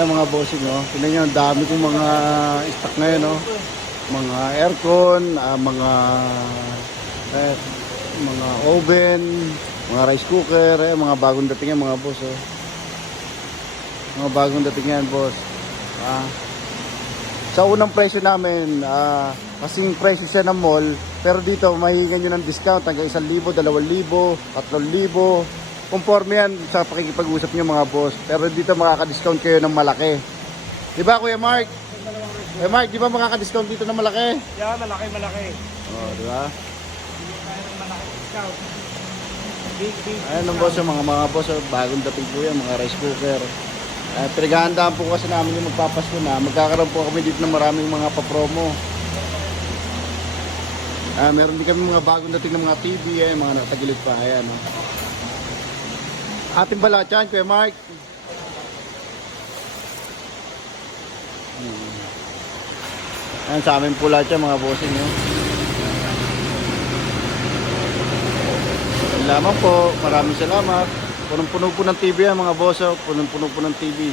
Mga bossing, no? Tingnan nyo, ang dami kong mga stock ngayon, no? Mga aircon, eh, mga oven, mga rice cooker, mga bagong dating yan, mga boss, oh. Mga bagong dating yan, boss. Sa unang presyo namin, kasing presyo siya ng mall, pero dito mahihingan nyo ng discount hanggang 1,000, 2,000, 3,000. Conforme yan sa pakikipag-usap nyo, mga boss. Pero dito makaka-discount kayo ng malaki. Diba, Kuya Mark? Kuya Mark, di ba makaka-discount dito ng malaki? Yeah, malaki. Oh, diba? Hindi tayo ng malaki discount. Big. Ayan ang boss, yung mga boss, bagong dating po yan, mga rice cooker. Pinaghahandaan po kasi namin yung magpapasko na. Magkakaroon po kami dito ng maraming mga papromo. Meron din kami mga bagong dating ng mga TV, mga natagilid pa. Ayan, no? Ating balat yan, Kuya Mark. Ayan, sa amin po lahat yan, mga bossing, no? Salamat po, maraming salamat. Punong-puno po ng TV yan, mga boss, punong-puno po ng TV.